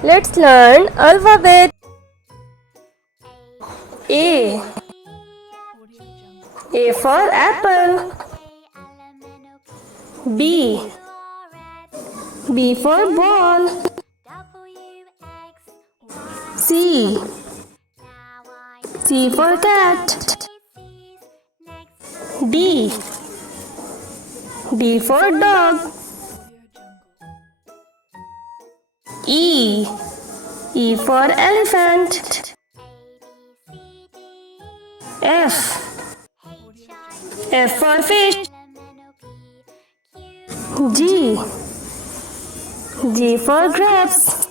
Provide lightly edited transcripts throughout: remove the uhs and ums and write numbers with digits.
Let's learn alphabet. A. A for apple. B. B for ball. C. C for cat. D. D for dog. E. E for elephant. F. F for fish. G. G for grapes.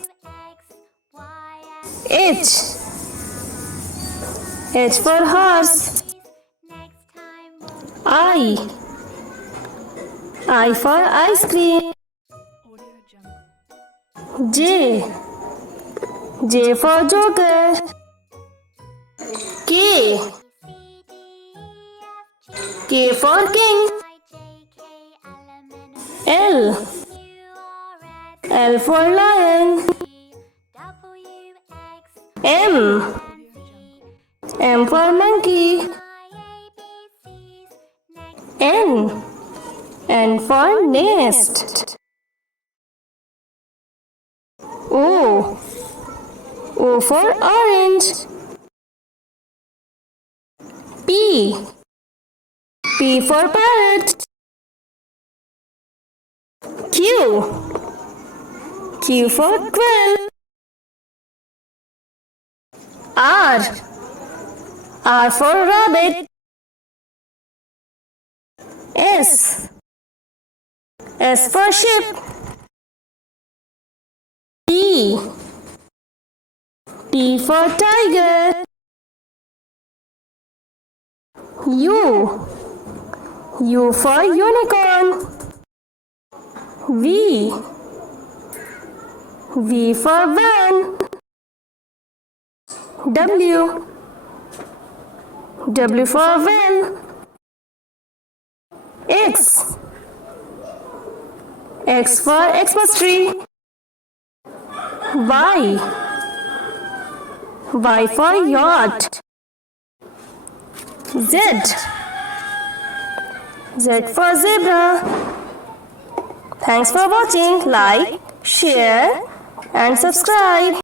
H. H for horse. I. I for ice cream. J. J for joker. K. K for king. L. L for lion. M. M for monkey. N. N for nest. O. O for orange. P. P for parrot. Q. Q for quill. R. R for rabbit. S. S for ship. T. T for tiger. U. U for unicorn. V. V for van. W. W for well. X. X for Xmas tree. Y. Y for yacht. Z. Z for zebra. Thanks for watching. Like, share and subscribe.